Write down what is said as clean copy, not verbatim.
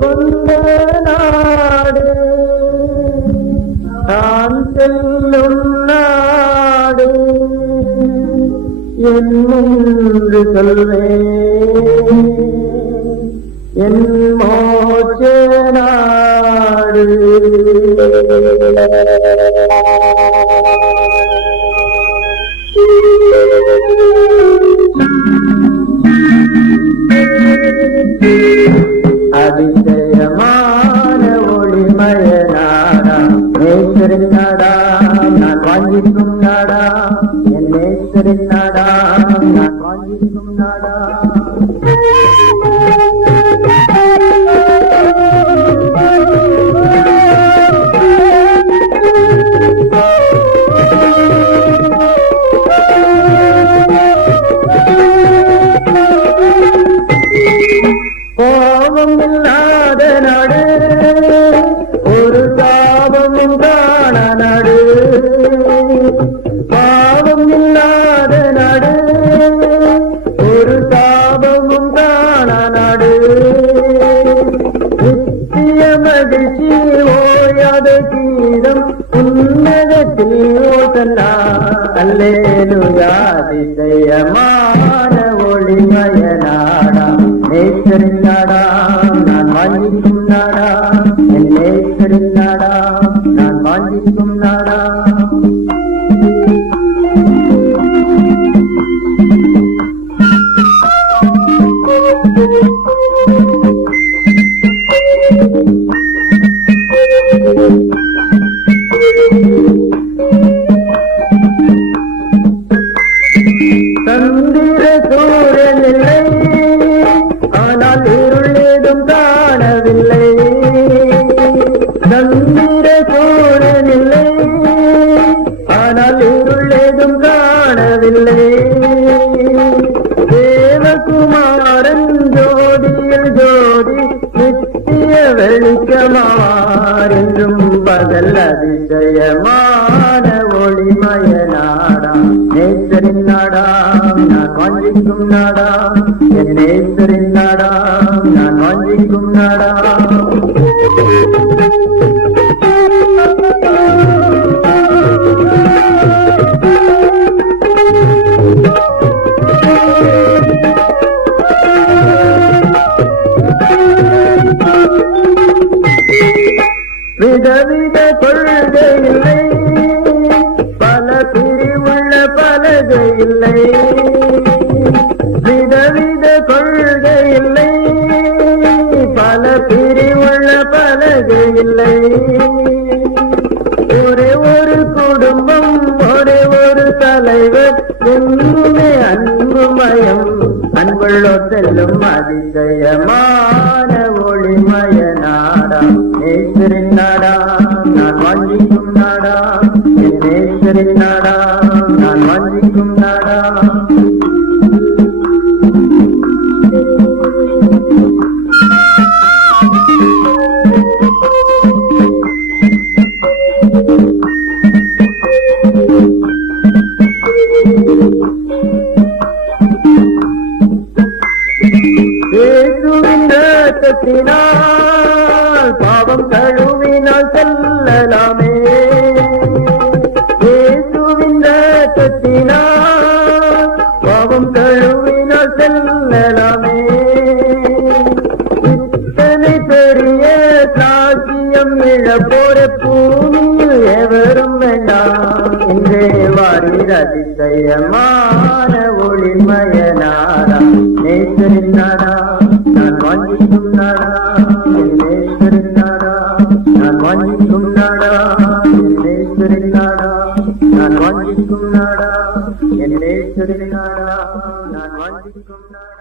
கொண்ட நாடு நான் செல்லும் நாடு என்று சொல்வேன் என் மோட்ச நாடு. அதிசயமான ஒளிமய நாடா நேசரின் நாடா நான் வாங்கிக்கும் நாடா என் நேசரின் நாடா நான் வாங்கிக்கும் நாடா. பாவம் இல்லாத நாடு ஒரு சாபமும் காண நாடு. பாவம் இல்லாத நாடு ஒரு சாபமும் காண நாடு. நித்திய மகிழ்ச்சி ஓயாத கீதம் உன்னதத்தில் ஓசன்னா அல்லேலூயா. அதிசயமான ஒளிமய நாடா நேசரின் நாடா நான் வாங்கிக்கும் நாடா என் நேசரின் நாடா நான் வாங்கிக்கும் நாடா. சந்திர சூரியனில்லை ஆனால் இருள் ஏதும் காணவில்லை. சந்திர சூரியனில்லை ஆனால் இருள் ஏதும் காணவில்லை. தேவகுமாரன் ஜோதியில் ஜோதி நித்திய வெளிச்சமாவார் என்றும் பகல். அதிசயமான ஒளிமய நாடா நேசரின் நாடா நான் வாங்கிக்கும் நாடா என் நேசரின் நாடா நான் வாங்கிக்கும் நாடா. விதவித கொள்கை இல்லை பல பிரிவுள்ள பலகை இல்லை. விதவித கொள்கை இல்லை பல பிரிவுள்ள பலகை இல்லை. ஒரே ஒரு குடும்பம் ஒரே ஒரு தலைவர் எங்குமே அன்புமயம் அன்புள்ளோ செல்லும். அதிசயமான ஒளிமய நாடா நேசரின் நாடா நான் வாங்கிக்கும் நாடா என் நேசரின் நாடா நான் வாங்கிக்கும் நாடா. இயேசுவின் இரத்தத்தினால் பாவம் கழுவினால் செல்லலாமே. இயேசுவின் இரத்தத்தினால் பாவம் கழுவினால் செல்லலாமே. இத்தனை பெரிய சாட்சியம் இழப்போர பூமியில் எவரும் வேண்டாம் என்றே வாரீர். அதிசயமான ஒளிமய நாடா நேசரின் நாடா நான் வாங்கிக்கும் நாடா என் நேசரின் நாடா நான் வாங்கிக்கும் நாடா என் நேசரின் நாடா நான் வாங்கிக்கும் நாடா என் நேசரின் நாடா நான் வாங்கிக்கும் நாடா.